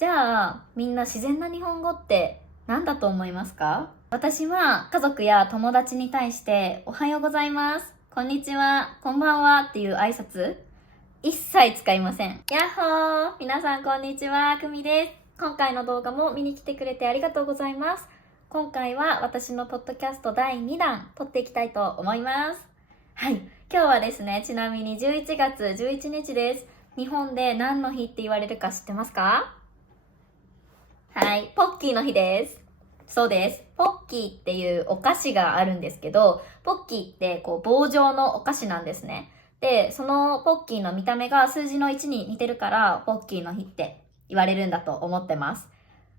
じゃあ、みんな自然な日本語って何だと思いますか？私は家族や友達に対しておはようございます、こんにちは、こんばんはっていう挨拶、一切使いません。やっほー、皆さんこんにちは、くみです。今回の動画も見に来てくれてありがとうございます。今回は私のポッドキャスト第2弾撮っていきたいと思います。はい、今日はですね、ちなみに11月11日です。日本で何の日って言われるか知ってますか？はい、ポッキーの日です。そうです。ポッキーっていうお菓子があるんですけど、ポッキーって棒状のお菓子なんですね。で、そのポッキーの見た目が数字の1に似てるから、ポッキーの日って言われるんだと思ってます。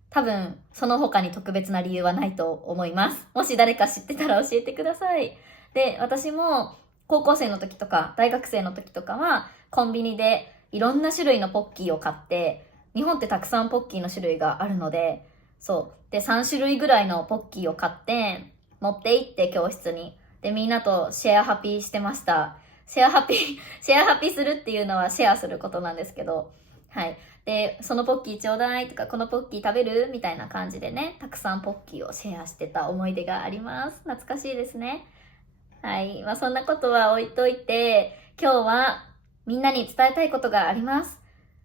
多分、その他に特別な理由はないと思います。もし誰か知ってたら教えてください。で、私も高校生の時とか大学生の時とかは、コンビニでいろんな種類のポッキーを買って、日本ってたくさんポッキーの種類があるので、そう。で、3種類ぐらいのポッキーを買って、持って行って教室に。で、みんなとシェアハピしてました。シェアハピするっていうのはシェアすることなんですけど、はい。で、そのポッキーちょうだいとか、このポッキー食べるみたいな感じでね、たくさんポッキーをシェアしてた思い出があります。懐かしいですね。はい。そんなことは置いといて、今日はみんなに伝えたいことがあります。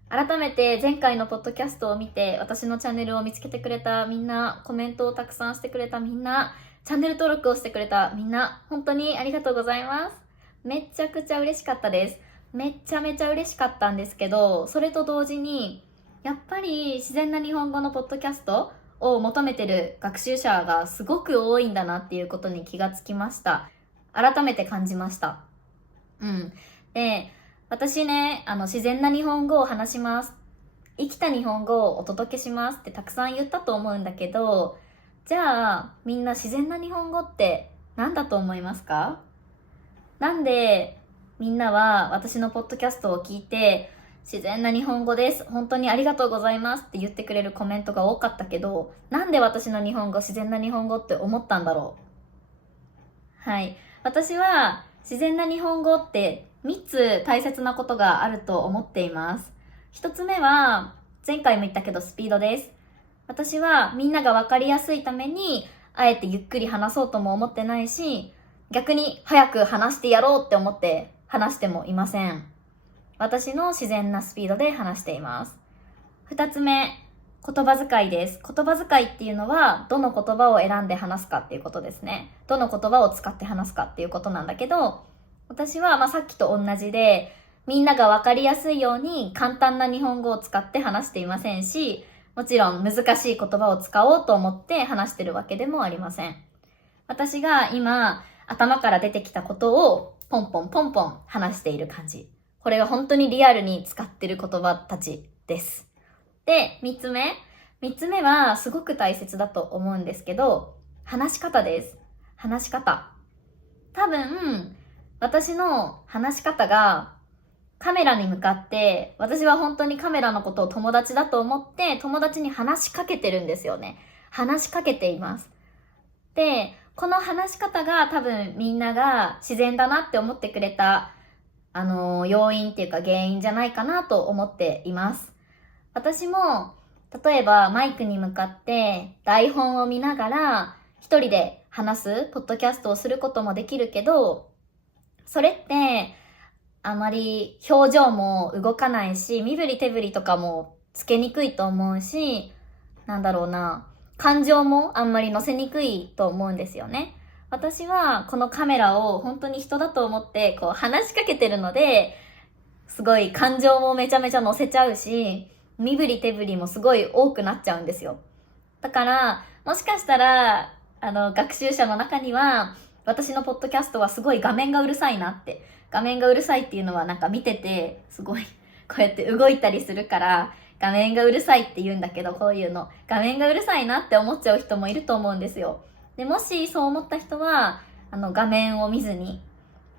改めて前回のポッドキャストを見て、私のチャンネルを見つけてくれたみんな、コメントをたくさんしてくれたみんな、チャンネル登録をしてくれたみんな、本当にありがとうございます。めちゃくちゃ嬉しかったです。めちゃめちゃ嬉しかったんですけど、それと同時に、やっぱり自然な日本語のポッドキャストを求めてる学習者がすごく多いんだなっていうことに気がつきました。改めて感じました。で、私ね、自然な日本語を話します。生きた日本語をお届けしますってたくさん言ったと思うんだけど、じゃあ、みんな自然な日本語って何だと思いますか？なんで、みんなは私のポッドキャストを聞いて、自然な日本語です。本当にありがとうございますって言ってくれるコメントが多かったけど、なんで私の日本語、自然な日本語って思ったんだろう。はい。私は自然な日本語って3つ大切なことがあると思っています。1つ目は、前回も言ったけどスピードです。私はみんなが分かりやすいために、あえてゆっくり話そうとも思ってないし、逆に早く話してやろうって思って話してもいません。私の自然なスピードで話しています。2つ目、言葉遣いです。言葉遣いっていうのは、どの言葉を選んで話すかっていうことですね。どの言葉を使って話すかっていうことなんだけど、私はさっきと同じで、みんなが分かりやすいように簡単な日本語を使って話していませんし、もちろん難しい言葉を使おうと思って話してるわけでもありません。私が今、頭から出てきたことをポンポンポンポン話している感じ。これが本当にリアルに使ってる言葉たちです。で、3つ目。3つ目はすごく大切だと思うんですけど、話し方です。話し方。多分、私の話し方がカメラに向かって、私は本当にカメラのことを友達だと思って友達に話しかけてるんですよね。話しかけています。で、この話し方が多分みんなが自然だなって思ってくれた、要因っていうか原因じゃないかなと思っています。私も、例えばマイクに向かって台本を見ながら一人で話す、ポッドキャストをすることもできるけど、それってあまり表情も動かないし、身振り手振りとかもつけにくいと思うし、なんだろうな、感情もあんまり乗せにくいと思うんですよね。私はこのカメラを本当に人だと思って話しかけてるので、すごい感情もめちゃめちゃ乗せちゃうし、身振り手振りもすごい多くなっちゃうんですよ。だから、もしかしたら、学習者の中には、私のポッドキャストはすごい画面がうるさいなって。画面がうるさいっていうのはなんか見てて、すごい、こうやって動いたりするから、画面がうるさいって言うんだけど、こういうの。画面がうるさいなって思っちゃう人もいると思うんですよ。で、もしそう思った人は、画面を見ずに、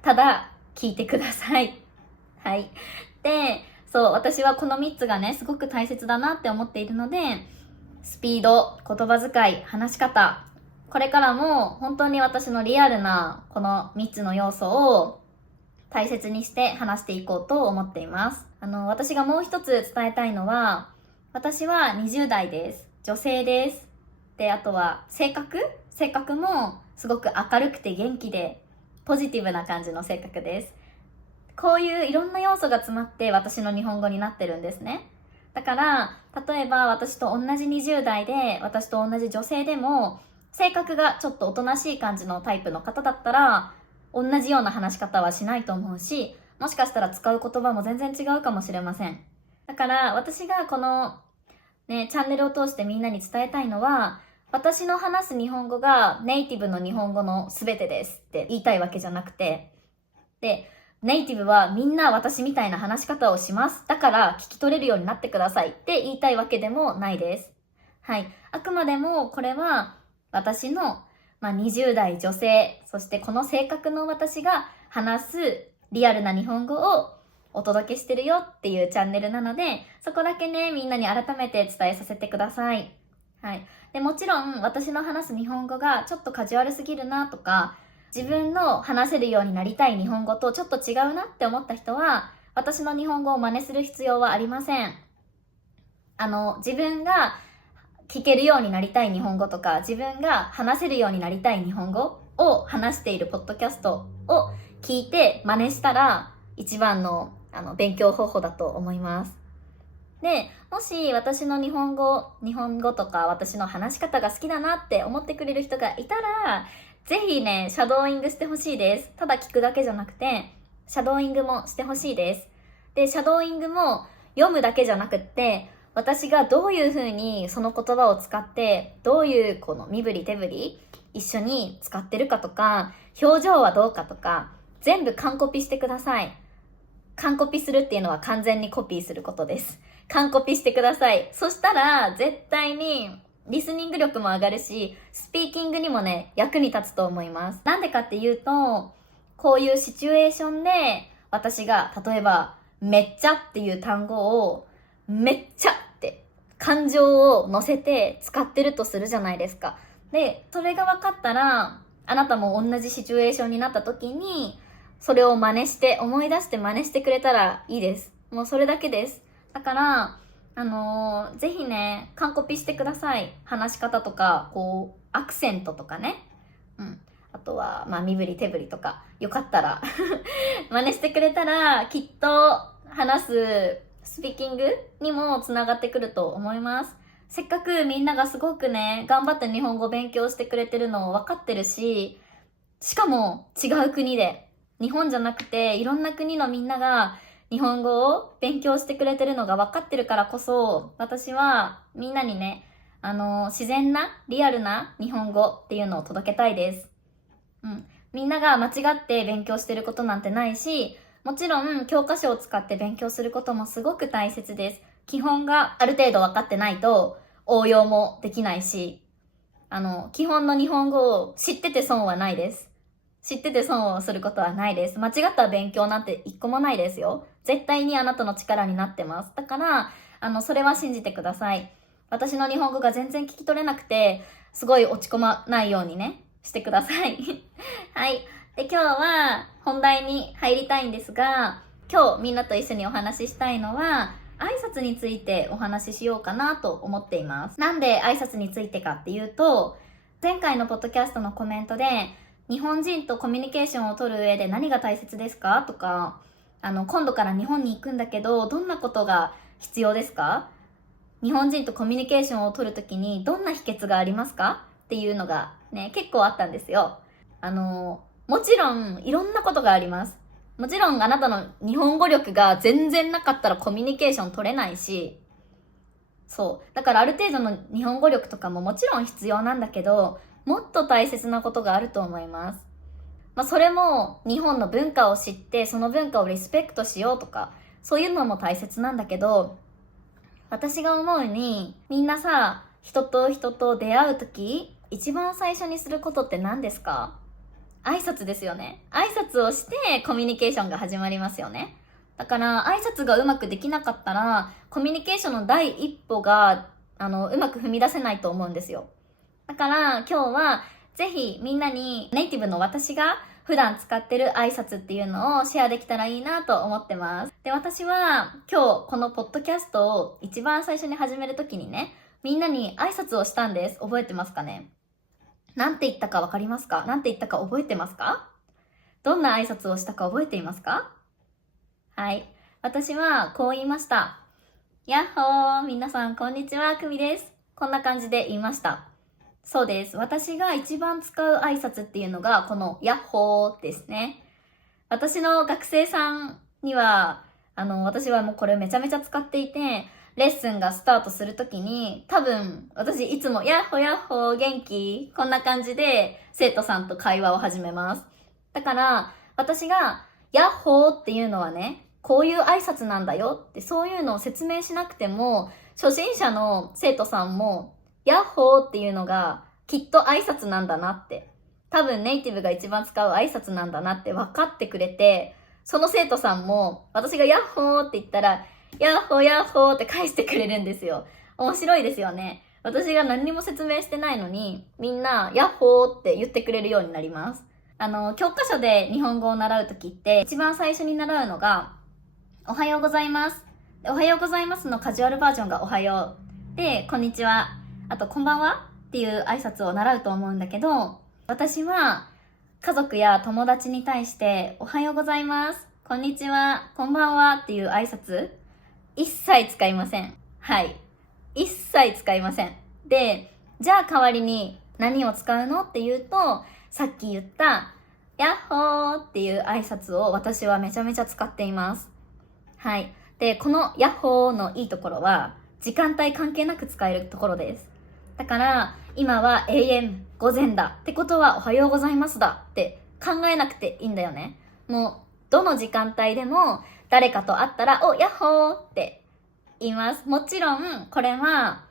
ただ聞いてください。はい。で、そう、私はこの3つがね、すごく大切だなって思っているので、スピード、言葉遣い、話し方、これからも本当に私のリアルなこの3つの要素を大切にして話していこうと思っています。私がもう一つ伝えたいのは、私は20代です。女性です。で、あとは性格もすごく明るくて元気でポジティブな感じの性格です。こういういろんな要素が詰まって私の日本語になってるんですね。だから、例えば私と同じ20代で、私と同じ女性でも、性格がちょっとおとなしい感じのタイプの方だったら、同じような話し方はしないと思うし、もしかしたら使う言葉も全然違うかもしれません。だから私がこのね、チャンネルを通してみんなに伝えたいのは、私の話す日本語がネイティブの日本語の全てですって言いたいわけじゃなくて、で、ネイティブはみんな私みたいな話し方をします。だから聞き取れるようになってくださいって言いたいわけでもないです。はい。あくまでもこれは私の、20代女性、そしてこの性格の私が話すリアルな日本語をお届けしてるよっていうチャンネルなので、そこだけね、みんなに改めて伝えさせてください。はい。で、もちろん私の話す日本語がちょっとカジュアルすぎるなとか、自分の話せるようになりたい日本語とちょっと違うなって思った人は、私の日本語を真似する必要はありません。自分が聞けるようになりたい日本語とか、自分が話せるようになりたい日本語を話しているポッドキャストを聞いて真似したら、一番の勉強方法だと思います。で、もし私の日本語とか私の話し方が好きだなって思ってくれる人がいたら、ぜひね、シャドーイングしてほしいです。ただ聞くだけじゃなくて、シャドーイングもしてほしいです。で、シャドーイングも読むだけじゃなくって、私がどういう風にその言葉を使って、どういうこの身振り手振り一緒に使ってるかとか、表情はどうかとか、全部完コピしてください。完コピするっていうのは完全にコピーすることです。完コピしてください。そしたら絶対にリスニング力も上がるし、スピーキングにもね、役に立つと思います。なんでかっていうと、こういうシチュエーションで私が例えばめっちゃっていう単語をめっちゃって感情を乗せて使ってるとするじゃないですか。で、それが分かったら、あなたも同じシチュエーションになった時に、それを真似して、思い出して真似してくれたらいいです。もうそれだけです。だから、ぜひね、完コピしてください。話し方とか、アクセントとかね。あとは、身振り手振りとか、よかったら真似してくれたら、きっと話すスピーキングにもつながってくると思います。せっかくみんながすごくね、頑張って日本語勉強してくれてるのを分かってるし、しかも違う国で、日本じゃなくていろんな国のみんなが日本語を勉強してくれてるのが分かってるからこそ、私はみんなにね、自然なリアルな日本語っていうのを届けたいです。みんなが間違って勉強してることなんてないし、もちろん教科書を使って勉強することもすごく大切です。基本がある程度分かってないと応用もできないし、基本の日本語を知ってて損はないです。知ってて損をすることはないです。間違った勉強なんて一個もないですよ。絶対にあなたの力になってます。だから、それは信じてください。私の日本語が全然聞き取れなくて、すごい落ち込まないようにね、してください。はい。で、今日は本題に入りたいんですが、今日みんなと一緒にお話ししたいのは、挨拶についてお話ししようかなと思っています。なんで挨拶についてかっていうと、前回のポッドキャストのコメントで、日本人とコミュニケーションを取る上で何が大切ですかとか、今度から日本に行くんだけど、どんなことが必要ですか？日本人とコミュニケーションを取るときにどんな秘訣がありますかっていうのがね、結構あったんですよ。もちろんいろんなことがあります。もちろんあなたの日本語力が全然なかったらコミュニケーション取れないし、そう。だからある程度の日本語力とかももちろん必要なんだけど、もっと大切なことがあると思います。それも日本の文化を知ってその文化をリスペクトしようとか、そういうのも大切なんだけど、私が思うに、みんなさ、人と人と出会うとき、一番最初にすることって何ですか？挨拶ですよね。挨拶をしてコミュニケーションが始まりますよね。だから挨拶がうまくできなかったら、コミュニケーションの第一歩がうまく踏み出せないと思うんですよ。だから今日はぜひみんなにネイティブの私が普段使ってる挨拶っていうのをシェアできたらいいなと思ってます。で、私は今日このポッドキャストを一番最初に始めるときにね、みんなに挨拶をしたんです。覚えてますかね？なんて言ったかわかりますか？なんて言ったか覚えてますか？どんな挨拶をしたか覚えていますか？はい。私はこう言いました。やっほー、皆さんこんにちは、くみです。こんな感じで言いました。そうです。私が一番使う挨拶っていうのがこのやっほーですね。私の学生さんには、私はもうこれめちゃめちゃ使っていて、レッスンがスタートするときに、多分、私いつも、やっほやっほ、元気こんな感じで、生徒さんと会話を始めます。だから、私が、やっほーっていうのはね、こういう挨拶なんだよって、そういうのを説明しなくても、初心者の生徒さんも、やっほーっていうのが、きっと挨拶なんだなって多分ネイティブが一番使う挨拶なんだなって分かってくれて、その生徒さんも私がヤッホーって言ったら、ヤッホーヤッホーって返してくれるんですよ。面白いですよね。私が何にも説明してないのに、みんなヤッホーって言ってくれるようになります。教科書で日本語を習うときって、一番最初に習うのが、おはようございます。おはようございますのカジュアルバージョンがおはよう。で、こんにちは。あと、こんばんはっていう挨拶を習うと思うんだけど、私は家族や友達に対しておはようございます、こんにちは、こんばんはっていう挨拶一切使いません。はい。一切使いません。で、じゃあ代わりに何を使うのっていうと、さっき言ったヤッホーっていう挨拶を私はめちゃめちゃ使っています。はい。で、このヤッホーのいいところは時間帯関係なく使えるところです。だから今は AM 午前だってことはおはようございますだって考えなくていいんだよね。もうどの時間帯でも誰かと会ったらおヤッホーって言います。もちろんこれは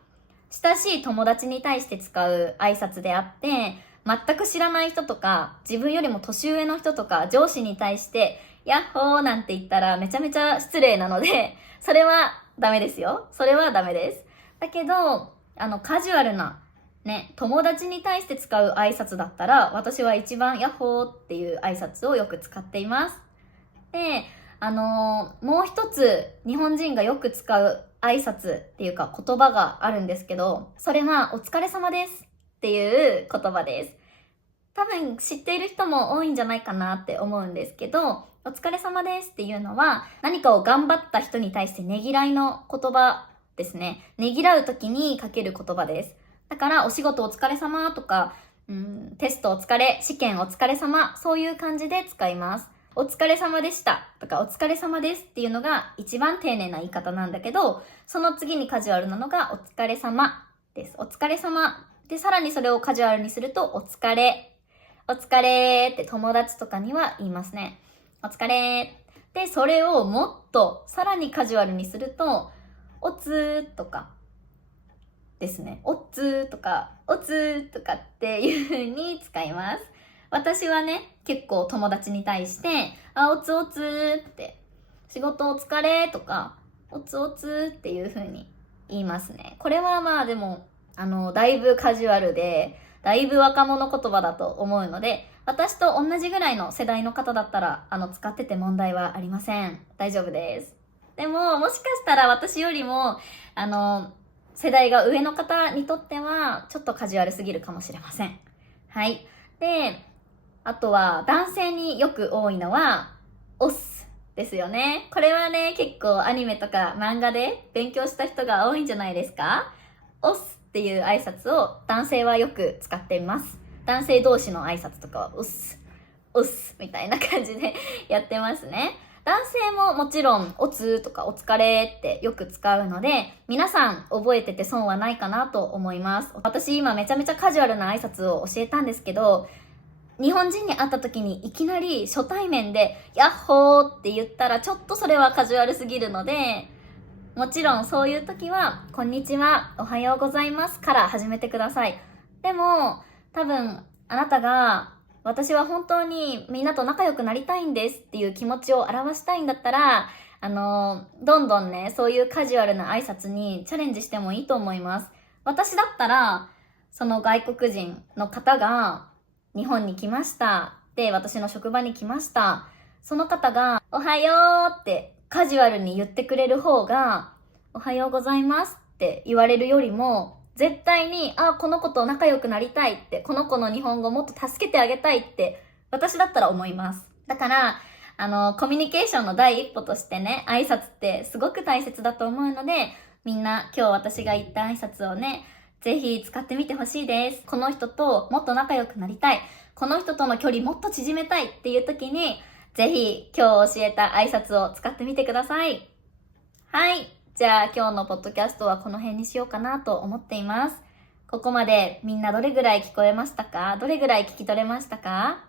親しい友達に対して使う挨拶であって全く知らない人とか自分よりも年上の人とか上司に対してヤッホーなんて言ったらめちゃめちゃ失礼なのでそれはダメですよ。それはダメです。だけどカジュアルな、ね、友達に対して使う挨拶だったら、私は一番ヤッホーっていう挨拶をよく使っています。で、もう一つ日本人がよく使う挨拶っていうか言葉があるんですけど、それはお疲れ様ですっていう言葉です。多分知っている人も多いんじゃないかなって思うんですけど、お疲れ様ですっていうのは何かを頑張った人に対してねぎらいの言葉ですね。ねぎらう時にかける言葉です。だからお仕事お疲れ様とか、テストお疲れ、試験お疲れ様、そういう感じで使います。お疲れ様でしたとかお疲れ様ですっていうのが一番丁寧な言い方なんだけど、その次にカジュアルなのがお疲れ様です。お疲れ様。で、さらにそれをカジュアルにするとお疲れ。お疲れって友達とかには言いますね。お疲れ。で、それをもっとさらにカジュアルにすると、おつーとかですね。おつーとか、おつーとかっていう風に使います。私はね、結構友達に対して、おつおつーって、仕事お疲れとか、おつおつーっていう風に言いますね。これはまあでも、だいぶカジュアルで、だいぶ若者言葉だと思うので、私と同じぐらいの世代の方だったら、使ってて問題はありません。大丈夫です。でも、もしかしたら私よりも、世代が上の方にとっては、ちょっとカジュアルすぎるかもしれません。はい。で、あとは、男性によく多いのは、オスですよね。これはね、結構アニメとか漫画で勉強した人が多いんじゃないですか？オスっていう挨拶を男性はよく使っています。男性同士の挨拶とかは、オス、オスみたいな感じでやってますね。男性ももちろん、おつとかお疲れってよく使うので、皆さん覚えてて損はないかなと思います。私今めちゃめちゃカジュアルな挨拶を教えたんですけど、日本人に会った時にいきなり初対面で、ヤッホーって言ったらちょっとそれはカジュアルすぎるので、もちろんそういう時は、こんにちは、おはようございますから始めてください。でも、多分、あなたが、私は本当にみんなと仲良くなりたいんですっていう気持ちを表したいんだったら、どんどんね、そういうカジュアルな挨拶にチャレンジしてもいいと思います。私だったら、その外国人の方が日本に来ました。で私の職場に来ました。その方がおはようってカジュアルに言ってくれる方が、おはようございますって言われるよりも、絶対に、この子と仲良くなりたいって、この子の日本語もっと助けてあげたいって私だったら思います。だからコミュニケーションの第一歩としてね、挨拶ってすごく大切だと思うので、みんな今日私が言った挨拶をね、ぜひ使ってみてほしいです。この人ともっと仲良くなりたい、この人との距離もっと縮めたいっていう時に、ぜひ今日教えた挨拶を使ってみてください。はい。じゃあ今日のポッドキャストはこの辺にしようかなと思っています。ここまでみんなどれぐらい聞こえましたか？どれぐらい聞き取れましたか？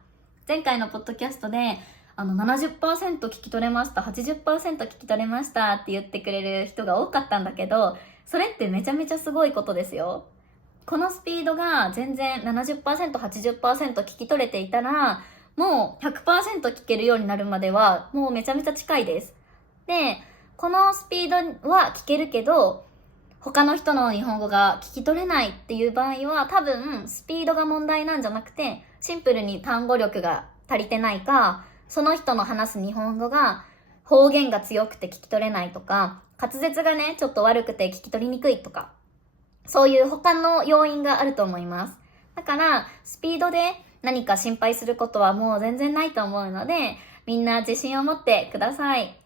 前回のポッドキャストで70% 聞き取れました、80% 聞き取れましたって言ってくれる人が多かったんだけど、それってめちゃめちゃすごいことですよ。このスピードが全然 70%、80% 聞き取れていたら、もう 100% 聞けるようになるまではもうめちゃめちゃ近いです。で、このスピードは聞けるけど、他の人の日本語が聞き取れないっていう場合は、多分スピードが問題なんじゃなくて、シンプルに単語力が足りてないか、その人の話す日本語が方言が強くて聞き取れないとか、滑舌がねちょっと悪くて聞き取りにくいとか、そういう他の要因があると思います。だからスピードで何か心配することはもう全然ないと思うので、みんな自信を持ってください。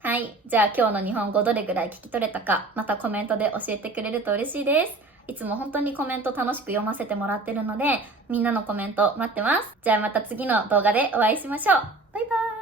はい。じゃあ今日の日本語どれぐらい聞き取れたか、またコメントで教えてくれると嬉しいです。いつも本当にコメント楽しく読ませてもらってるので、みんなのコメント待ってます。じゃあまた次の動画でお会いしましょう。バイバーイ。